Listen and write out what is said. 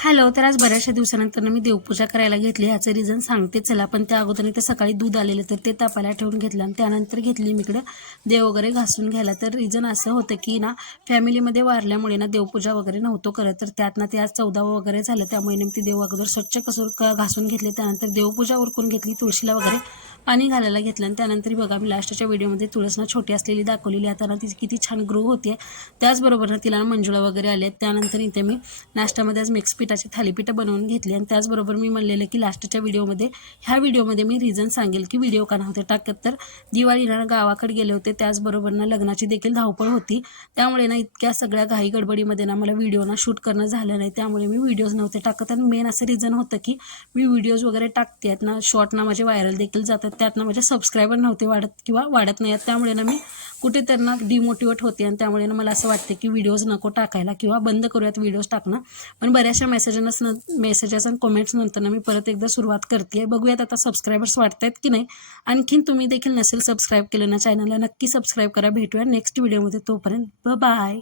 Hello. तर आज बऱ्याचशा दिवसानंतर मी देवपूजा करायला घेतली. ह्याचं रिझन सांगते चला. पण त्या अगोदर इथे सकाळी दूध आलेलं तर ते तापायला ठेवून घेतलं आणि त्यानंतर घेतली मी इकडं देव वगैरे घासून घ्यायला. तर रिझन असं होतं की ना फॅमिलीमध्ये वारल्यामुळे ना देवपूजा वगैरे नव्हतो करत. तर त्यात ना ते आज 14 वगैरे झालं. त्यामुळे नेमकी देव अगोदर स्वच्छ घासून घेतले. त्यानंतर देवपूजा उरकून घेतली. तुळशीला वगैरे पाणी घालायला घेतलं आणि त्यानंतर बघा मी लास्टच्या व्हिडिओमध्ये तुळस ना छोटी असलेली दाखवलेली. आता ना ती किती छान ग्रो होते. त्याचबरोबर ना तिला मंजुळा वगैरे आले. त्यानंतर इथे मी नाश्त्यामध्ये आज मिक्स पिठाची थालीपीठं बनवून घेतली आणि त्याचबरोबर मी म्हणलेलं की लास्टच्या ह्या व्हिडिओमध्ये मी रिझन सांगेल की व्हिडिओ का नव्हते टाकत. तर दिवाळीला गावाकडे गेले होते. त्याचबरोबर ना लग्नाची देखील धावपळ होती. त्यामुळे ना इतक्या सगळ्या घाई गडबडीमध्ये ना मला व्हिडिओ ना शूट करणं झालं नाही. त्यामुळे मी व्हिडिओज नव्हते टाकत. आणि मेन असं रिझन होतं की मी व्हिडिओज वगैरे टाकते आहेत ना शॉर्ट ना माझे व्हायरल देखील जातात. त्यात ना माझे सबस्क्रायबर नव्हते वाढत नाही आहेत. त्यामुळे ना मी कुठे त्यांना डिमोटिवेट होते आणि त्यामुळे ना मला असं वाटते की व्हिडिओज नको टाकायला किंवा बंद करूयात व्हिडिओज टाकणं. पण बऱ्याचशा मेसेजेस आणि कमेंट्स नंतर मी परत एकदा सुरुवात करते. बघूयात आता सबस्क्रायबर्स वाढत आहेत की नाही. आणखीन तुम्ही देखील नसेल सबस्क्राईब केलं ना चॅनलला नक्की सबस्क्राईब करा. भेटूया नेक्स्ट व्हिडिओमध्ये. तोपर्यंत बाय.